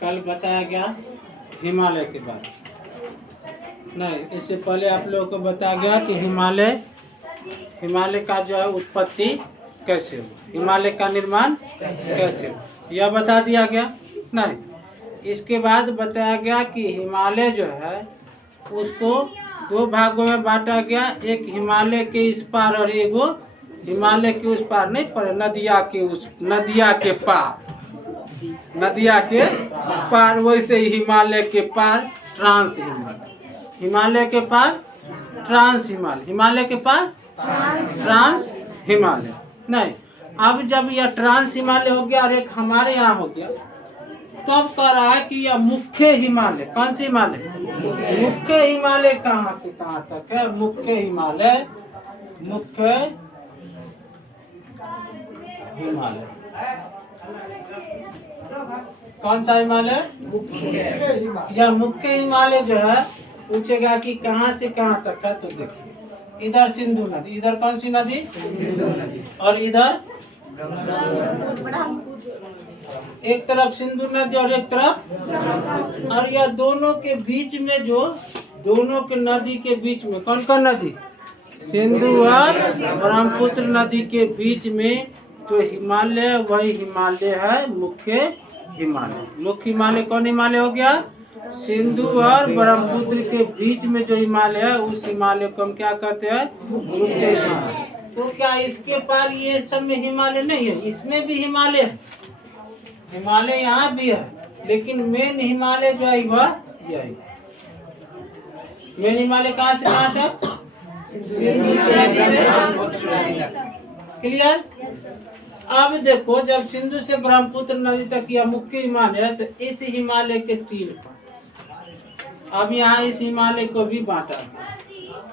कल बताया गया हिमालय के बारे में। नहीं, इससे पहले आप लोगों को बताया गया कि हिमालय का जो है उत्पत्ति कैसे हो, हिमालय का निर्माण कैसे हो, यह बता दिया गया। नहीं, इसके बाद बताया गया कि हिमालय जो है उसको दो भागों में बांटा गया, एक हिमालय के इस पार और एगो हिमालय के उस पार, नहीं पर नदिया के पार, वैसे ही हिमालय के पार ट्रांस हिमालय के पार ट्रांस हिमालय के पार ट्रांस हिमालय। नहीं, अब जब यह ट्रांस हिमालय हो गया और एक हमारे यहाँ हो गया, तब कह रहा है कि यह मुख्य हिमालय, कौन सी हिमालय, मुख्य हिमालय कहाँ से कहाँ तक है, मुख्य हिमालय कौन सा हिमालय, यह मुख्य हिमालय जो है पूछेगा कि कहाँ से कहाँ तक है। तो देखिए, इधर सिंधु नदी, इधर कौन सी नदी, सिंधु नदी, और इधर एक तरफ सिंधु नदी और एक तरफ, और यह दोनों के बीच में जो दोनों के नदी के बीच में कौन कौन नदी, सिंधु और ब्रह्मपुत्र नदी के बीच में जो हिमालय, वही हिमालय है मुख्य हिमालय। मुख्य हिमालय कौन हिमालय हो गया, सिंधु और ब्रह्मपुत्र के बीच में जो हिमालय है उस हिमालय को हम क्या कहते हैं, मुख्य हिमालय। तो क्या इसके पार ये सब में हिमालय नहीं है, इसमें भी हिमालय है, हिमालय यहाँ भी है, लेकिन मेन हिमालय जो है वह यही, मेन हिमालय कहाँ से कहाँ तक, सिंधु से। क्लियर। अब देखो, जब सिंधु से ब्रह्मपुत्र नदी तक यह मुख्य हिमालय है, तो इस हिमालय के तीन पार्ट, अब यहाँ इस हिमालय को भी बांटा गया,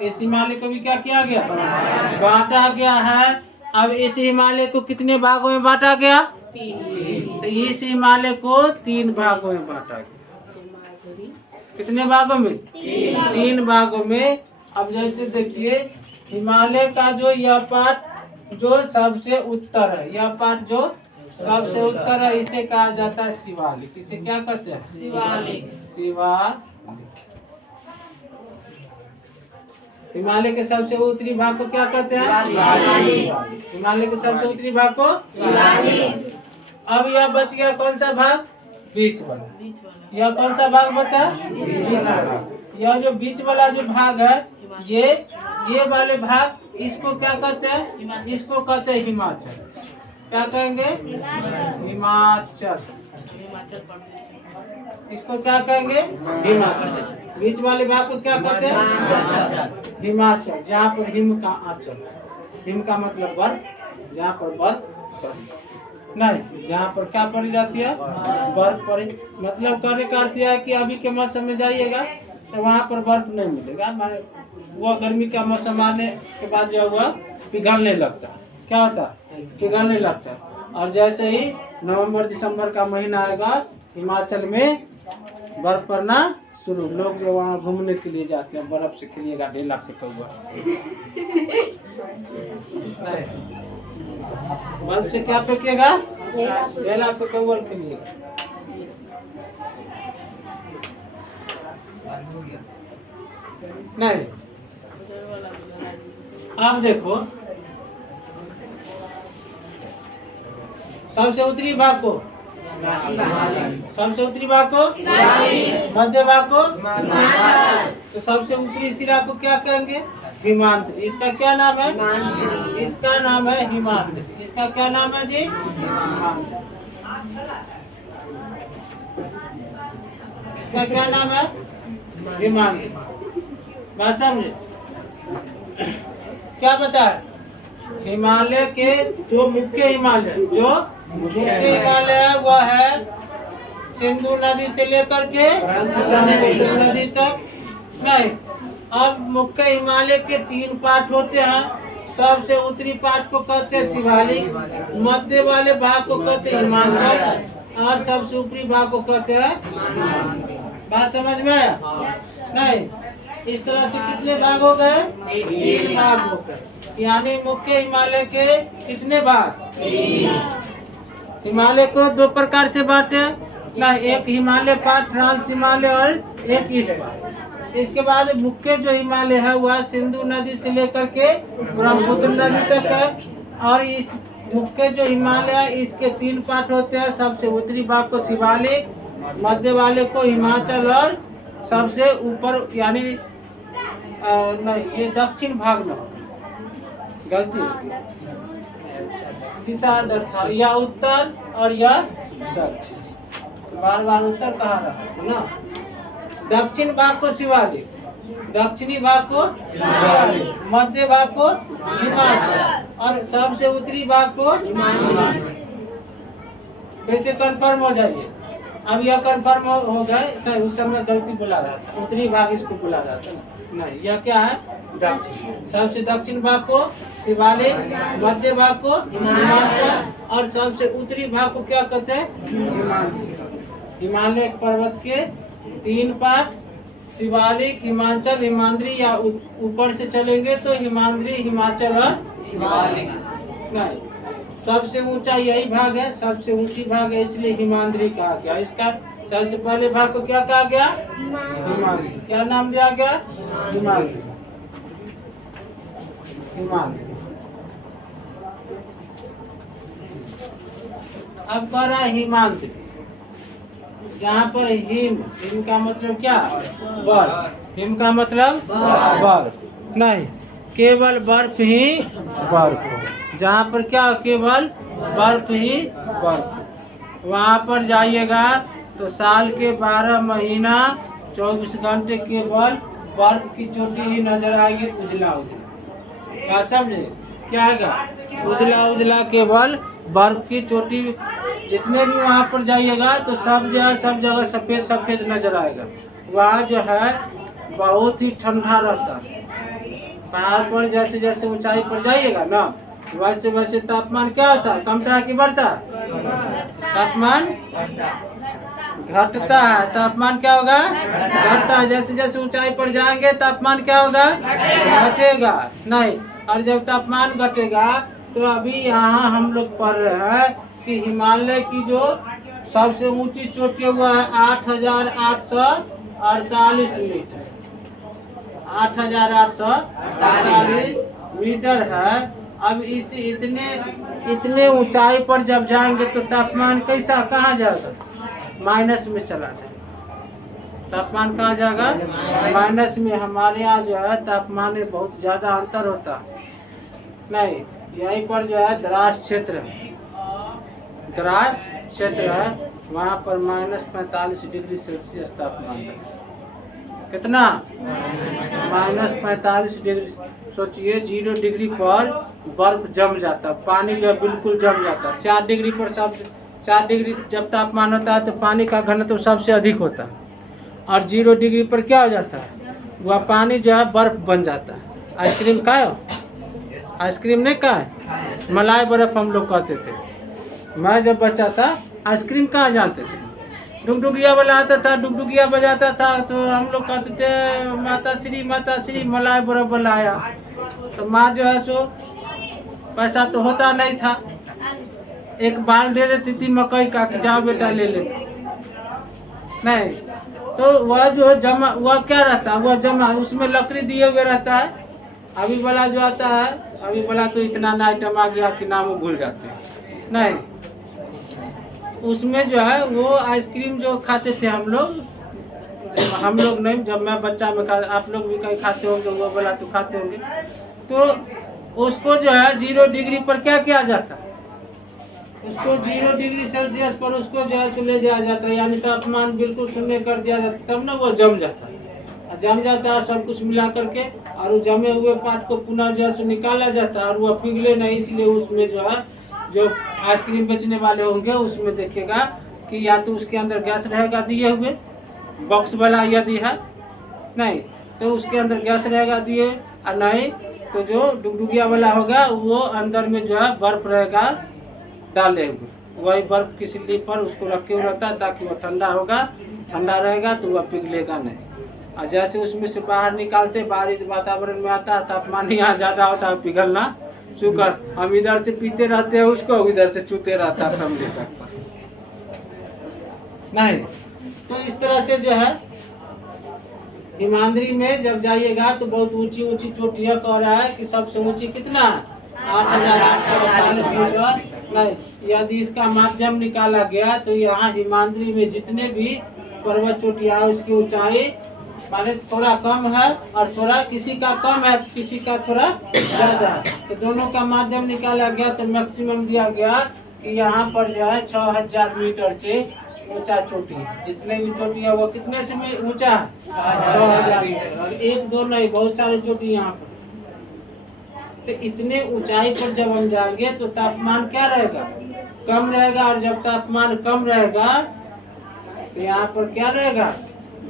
इस हिमालय को भी क्या किया गया, बांटा गया है। अब इस हिमालय को कितने भागों में बांटा गया, तो इस हिमालय को 3 भागों में बांटा गया। कितने भागों में, 3 भागों में। अब जैसे देखिए, हिमालय का जो यह पार्ट जो सबसे उत्तर है, यह पार्ट जो सबसे उत्तर है, इसे कहा जाता है शिवालिक। इसे क्या कहते हैं, शिवालिक। हिमालय के सबसे उत्तरी भाग को क्या कहते हैं, हिमालय के सबसे उत्तरी भाग को शिवालिक। अब यह बच गया कौन सा भाग, बीच वाला। यह कौन सा भाग बचा, बीच वाला। यह जो बीच वाला जो भाग है, ये वाले भाग, इसको क्या कहते हैं, इसको कहते हैं हिमाचल। क्या कहेंगे, हिमाचल। इसको क्या कहेंगे, हिमाचल। बीच वाले भाग को क्या कहते हैं, हिमाचल, जहाँ पर हिम का आंचल, हिम का मतलब बर्फ, जहाँ पर बर्फ नहीं, जहाँ पर क्या पड़ी जाती है, बर्फ पड़ी। मतलब कहने का अर्थ है कि अभी के मौसम में जाइएगा तो वहाँ पर बर्फ नहीं मिलेगा, माने वो गर्मी का मौसम आने के बाद जो हुआ पिघलने लगता है। क्या होता है, पिघलने लगता है। और जैसे ही नवंबर दिसंबर का महीना आएगा, हिमाचल में बर्फ पड़ना शुरू, लोग जो वहाँ घूमने के लिए जाते हैं, बर्फ से खेलिएगा, ढेला फेंका हुआ, बर्फ से क्या फेंकेगा, ढेला फेंका हुआ खेलिएगा। नहीं, अब देखो, सबसे उत्तरी भाग को, सबसे उत्तरी भाग को, मध्य भाग को, तो सबसे ऊपरी सिरा को क्या कहेंगे, हिमांद्र। इसका क्या नाम है, इसका नाम है हिमांद्र। इसका क्या नाम है जी, हिमांद्र। इसका क्या नाम है, हिमांद्र। बात समझे, क्या बताए, हिमालय के जो मुख्य हिमालय है वह है सिंधु नदी से लेकर के ब्रह्मपुत्र नदी तक। नहीं, अब मुख्य हिमालय के 3 पार्ट होते हैं। सबसे उत्तरी पार्ट को कहते हैं शिवालिक, मध्य वाले भाग को कहते हैं हिमाचल, और सबसे ऊपरी भाग को कहते हैं। बात समझ में आया? नहीं, इस तरह से कितने भाग हो गए, 3 भाग हो गए। यानी मुख्य हिमालय के कितने भाग, हिमालय को दो प्रकार से बांटे ना, एक हिमालय पार, ट्रांस हिमालय और एक इस पार। इसके बाद मुख्य जो हिमालय है वह सिंधु नदी से लेकर के ब्रह्मपुत्र नदी तक है। और इस मुख्य जो हिमालय है इसके 3 पार्ट होते हैं। सबसे उत्तरी भाग को शिवालिक, मध्य वाले को हिमाचल और सबसे ऊपर यानी नहीं, ये दक्षिण भाग में गलती होगी, दिशा दर्शा, या उत्तर और या दक्षिण, बार बार उत्तर कहा रहा है ना। दक्षिण भाग को शिवालिक, दक्षिणी भाग को शिवालिक, मध्य भाग को हिमाचल और सबसे उत्तरी भाग को हिमालय। फिर से कंफर्म हो जाइए। अब यह कंफर्म हो गए, उस समय गलती बुला रहा था, उत्तरी भाग इसको बुला रहा था नहीं, यह क्या है दक्षिण। सबसे दक्षिण भाग को शिवालिक, मध्य भाग को हिमाचल और सबसे उत्तरी भाग को क्या कहते हैं हिमालय पर्वत के 3 पार्ट, शिवालिक, हिमाचल, हिमाद्री, या ऊपर से चलेंगे तो हिमाद्री, हिमाचल और शिवालिक नहीं। सबसे ऊंचा यही भाग है, सबसे ऊंची भाग है, इसलिए हिमाद्री कहा गया। इसका सबसे पहले भाग को क्या कहा गया हिमाद्री। क्या नाम दिया गया हिमाद्री। हिमाद्री अब कह रहा है हिमाद्री, जहाँ पर हिम का मतलब क्या बर्फ, हिम का मतलब बर्फ नहीं, केवल बर्फ ही बर्फ हो। जहाँ पर क्या केवल बर्फ ही बर्फ, वहाँ पर जाइएगा तो साल के 12 महीना 24 घंटे केवल बर्फ की चोटी ही नजर आएगी, उजला उजला। क्या समझे क्या आएगा उजला उजला, केवल बर्फ की चोटी। जितने भी वहाँ पर जाइएगा तो सब जगह सफ़ेद सफ़ेद नजर आएगा। वहाँ जो है बहुत ही ठंडा रहता है। पहाड़ पर जैसे जैसे ऊंचाई पर जाइएगा ना वैसे वैसे तापमान क्या होता है, कमता है कि बढ़ता है? तापमान घटता है। तापमान क्या होगा घटता है। जैसे जैसे ऊंचाई पर जाएंगे तापमान क्या होगा घटेगा नहीं। और जब तापमान घटेगा तो अभी यहाँ हम लोग पढ़ रहे हैं कि हिमालय की जो सबसे ऊंची चोटी हुआ है 8,848 मीटर, 8,848 मीटर है। अब इस इतने ऊंचाई पर जब जाएंगे तो तापमान कैसा कहाँ जाएगा माइनस में चला जाएगा। तापमान कहाँ जाएगा माइनस में। हमारे यहाँ जो है तापमान में बहुत ज़्यादा अंतर होता है नहीं। यहीं पर जो है द्रास क्षेत्र है, द्रास क्षेत्र है, वहाँ पर -45 डिग्री सेल्सियस तापमान है। कितना -45 डिग्री। सोचिए 0 डिग्री पर बर्फ जम जाता, पानी जो बिल्कुल जम जाता। 4 डिग्री पर सब 4 डिग्री जब तापमान होता है तो पानी का घनत्व सबसे अधिक होता है। और 0 डिग्री पर क्या हो जाता है वह पानी जो है बर्फ बन जाता है। आइसक्रीम का है, आइसक्रीम नहीं का है, मलाई बर्फ हम लोग कहते थे। मैं जब बच्चा था आइसक्रीम कहाँ जानते थे, डुगडुगिया वाला आता था, डुगडुगिया बजाता था तो हम लोग कहते थे माता श्री मलाई बर्फ वाला आया। तो माँ जो है सो पैसा तो होता नहीं था, एक बाल दे देती थी मकई का कि जाओ बेटा ले ले। नहीं तो वह जो जमा वह क्या रहता है वह जमा उसमें लकड़ी दिए हुए रहता है। अभी वाला जो आता है अभी वाला तो इतना ना आइटम आ गया कि नाम भूल जाते हैं नहीं। उसमें जो है वो आइसक्रीम जो खाते थे हम लोग नहीं, जब मैं बच्चा में खा, आप लोग भी कहीं खाते होंगे वो वाला तो खाते होंगे। तो उसको जो है 0 डिग्री पर क्या किया जाता है, उसको 0 डिग्री सेल्सियस पर उसको जो है ले जाया जाता है, यानी तापमान बिल्कुल शून्य कर दिया जाता, तब ना वो जम जाता है। जम जाता है सब कुछ मिला करके और वो जमे हुए पार्ट को पुनः जो है निकाला जाता है और वह पिघले नहीं। इसलिए उसमें जो है जो आइसक्रीम बेचने वाले होंगे उसमें देखिएगा कि या तो उसके अंदर गैस रहेगा दिए हुए बॉक्स वाला यदि है नहीं तो उसके अंदर गैस रहेगा दिए, और नहीं तो जो डुगडुगिया वाला होगा वो अंदर में जो है बर्फ रहेगा डाले हुए। वही बर्फ की सिल्ली पर उसको रखे हुए रहता है ताकि वह ठंडा होगा, ठंडा रहेगा तो वह पिघलेगा नहीं। और जैसे उसमें से बाहर निकालते बाहरी वातावरण में आता है तापमान यहाँ ज़्यादा होता है पिघलना शुक्र, हम इधर से पीते रहते हैं उसको, इधर से चूते रहता है फैमिली का नहीं। तो इस तरह से जो है हिमाद्री में जब जाइएगा तो बहुत ऊंची ऊंची चोटियां कह रहा है कि सबसे ऊंची कितना 8,848 मीटर नहीं। यदि इसका माध्यम निकाला गया तो यहाँ हिमाद्री में जितने भी पर्वत चोटियां है उसकी ऊंचाई माने थोड़ा कम है और थोड़ा किसी का कम है किसी का थोड़ा ज्यादा है। तो दोनों का माध्यम निकाला गया तो मैक्सिमम दिया गया कि यहाँ पर जो है 6,000 मीटर से ऊंचा चोटी है। जितने भी चोटी है वो कितने से में ऊंचा है 6,000 मीटर। और एक दो नहीं बहुत सारे चोटी यहाँ पर। तो इतने ऊंचाई पर जब हम जाएंगे तो तापमान क्या रहेगा कम रहेगा। और जब तापमान कम रहेगा तो यहाँ पर क्या रहेगा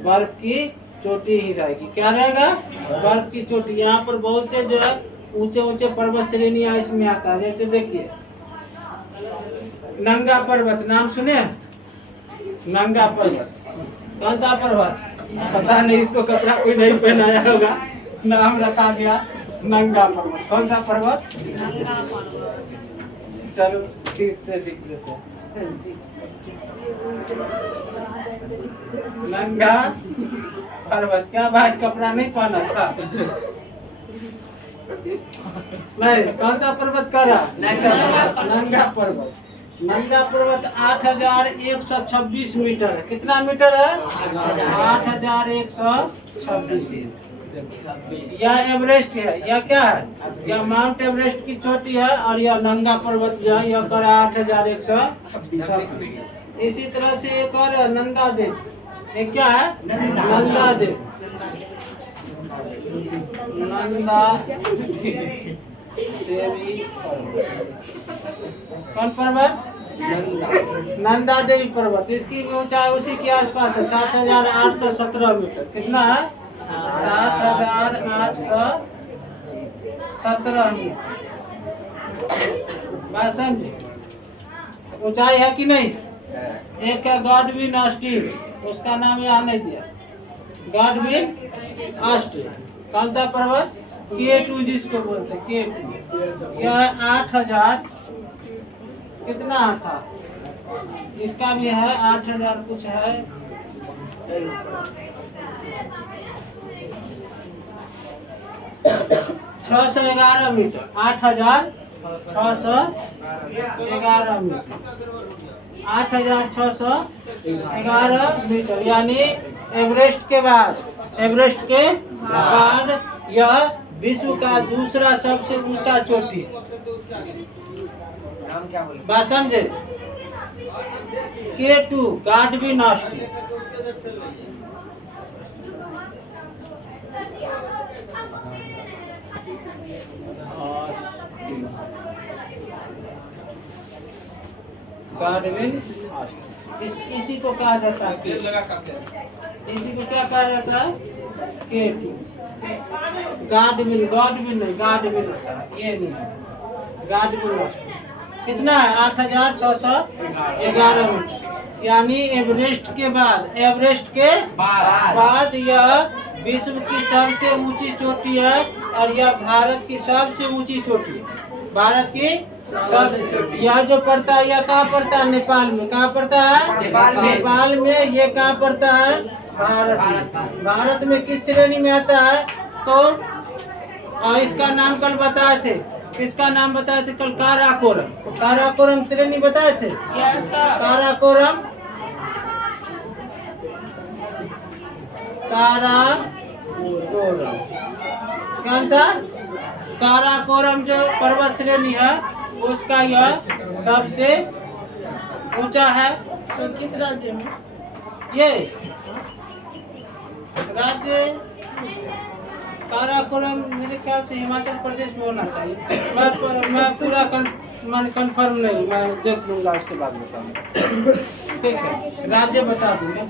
बर्फ की चोटी ही रहेगी। क्या रहेगा बर्फ की चोटी। यहाँ पर बहुत से जो है ऊंचे ऊंचे पर्वत श्रेणियां इसमें आता है। जैसे देखिए नंगा पर्वत नाम सुने नंगा पर्वत कौन सा पर्वत पता नहीं, इसको कपड़ा कोई नहीं पहनाया होगा नाम रखा गया नंगा पर्वत। कौन सा पर्वत चलो ठीक से लिख देते हैं नंगा पर्वत। क्या बात कपड़ा नहीं पहना था नहीं। कौन सा पर्वत कर रहा नंगा पर्वत। नंगा पर्वत 8,126 मीटर है। कितना मीटर है 8,126। यह एवरेस्ट है, यह क्या है यह माउंट एवरेस्ट की चोटी है। और यह नंगा पर्वत जो है यह कर 8,126। इसी तरह से एक और है नंदा देव। ये क्या है नंदा देव। नंदा देवी कौन पर्वत नंदा देवी पर्वत। इसकी ऊंचाई उसी के आसपास है 7,817 मीटर। कितना है 7,817 मीटर। बात समझे ऊंचाई है कि नहीं। एक है गॉडविन ऑस्टिन उसका नाम यहाँ नहीं दिया गॉडविन ऑस्टिन। कौन सा पर्वत K2 जिसको बोलते K2। यह 8,000 कितना था इसका भी है 8,000 कुछ है 611 मीटर। 8,611 मीटर 8,611 मीटर यानी एवरेस्ट के बाद यह विश्व का दूसरा सबसे ऊंचा चोटी है। बात समझे K2 गॉडविन ऑस्टिन। गॉडविन इसी को कहा जाता है इसी को क्या कहा जाता है K2। गॉडविन नहीं गॉडविन होता है ये नहीं गॉडविन ऑस्टिन। कितना है 8,611 मीटर यानी एवरेस्ट के बाद यह विश्व की सबसे ऊंची चोटी है। और यह भारत की सबसे ऊंची चोटी है। भारत की सबसे यह जो पड़ता है यह कहाँ पड़ता है नेपाल में। कहाँ पड़ता है नेपाल में। ये कहाँ पड़ता है भारत में किस श्रेणी में आता है तो इसका नाम कल बताए थे। किसका नाम बताए थे कल काराकोरम श्रेणी बताए थे। काराकोरम कौन सा काराकोरम जो पर्वत श्रेणी है उसका यह सबसे ऊंचा है। किस राज्य में ये राज्य काराकोरम मेरे ख्याल से हिमाचल प्रदेश में होना चाहिए। मैं पूरा कंफर्म नहीं मैं देख लूंगा उसके बाद बताऊंगा। ठीक है राज्य बता दूंगा।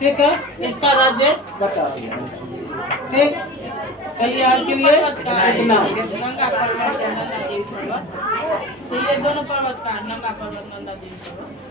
ठीक है इसका राज्य बता दूंगा। ठीक चलिए आज के लिए इतना। ये दोनों पर्वत का नंगा पर्वत नंदा देवी पर्वत